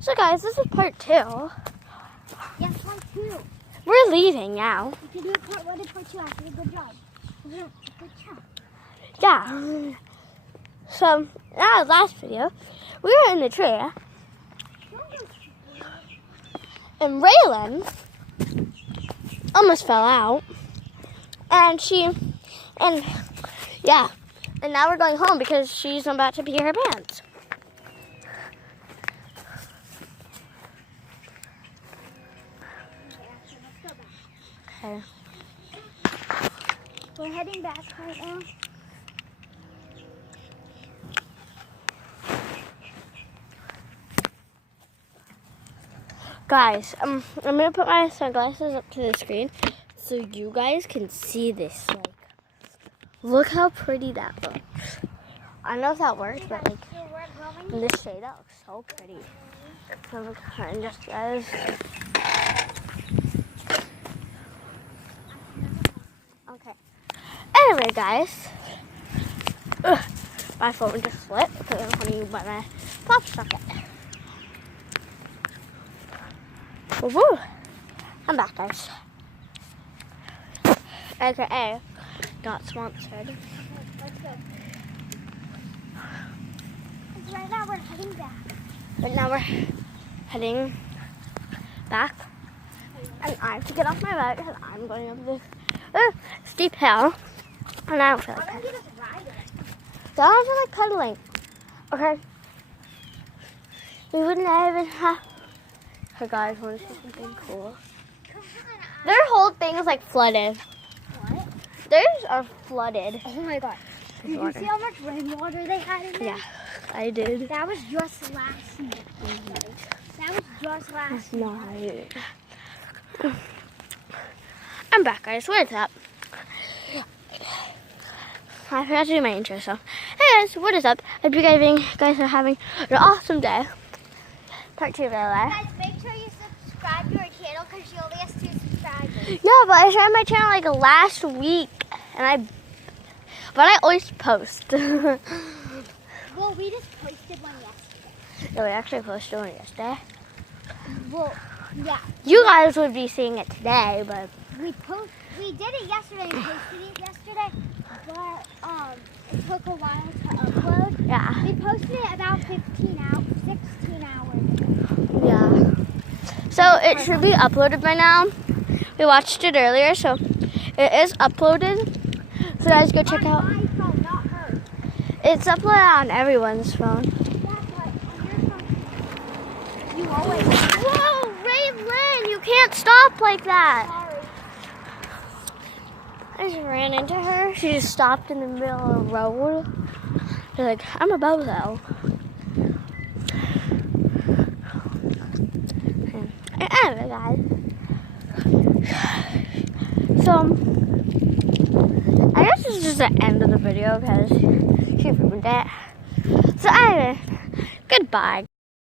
So guys, this is part 2. Yes, part 2. We're leaving now. You can do part 1 and part 2 after. Good job. Good job. Yeah. So, in our last video, we were in the tree. And Raylan almost fell out. And And now we're going home because she's about to pee her pants. Okay. We're heading back right now. Guys, I'm gonna put my sunglasses up to the screen so you guys can see this. Like, look how pretty that looks. I don't know if that works, but like, in this shade, that looks so pretty. So look, and just guys. Okay. Anyway, guys, my phone just slipped because I'm holding by my pop socket. Woo! I'm back, guys. AKA got sponsored. Let's go. Right now we're heading back. But now we're heading back. And I have to get off my bike because I'm going up this steep hill. And I don't feel like Why it. don't you just ride it? So I don't feel like pedaling. Okay? We wouldn't even have... Hey guys, want to see something cool? Their whole thing is like flooded. What? Theirs are flooded. Oh my god. Did you see how much rainwater they had in there? Yeah, I did. That was just last night. That was just last night. I'm back, guys. What's up? I forgot to do my intro, so hey guys, what is up? Hope you guys are having an awesome day. Part 2 of LA. Guys, make sure you subscribe to our channel because she only has 2 subscribers. No, but I started my channel like last week, and but I always post. No, Well, we just posted one yesterday. we actually posted one yesterday. Well, yeah. You guys would be seeing it today, but We did it yesterday and posted it yesterday, but it took a while to upload. yeah. We posted it about 16 hours. Yeah. So it should be uploaded by now. We watched it earlier, so it is uploaded. So guys, go check out. On my phone, not hers. It's uploaded on everyone's phone. Yeah, but on your phone, you always. Whoa, Raylan, you can't stop like that. Sorry. I just ran into her. She just stopped in the middle of the road. She's like, I'm a bozo. Anyway, guys. So, I guess this is just the end of the video because she ruined it. So, anyway, goodbye.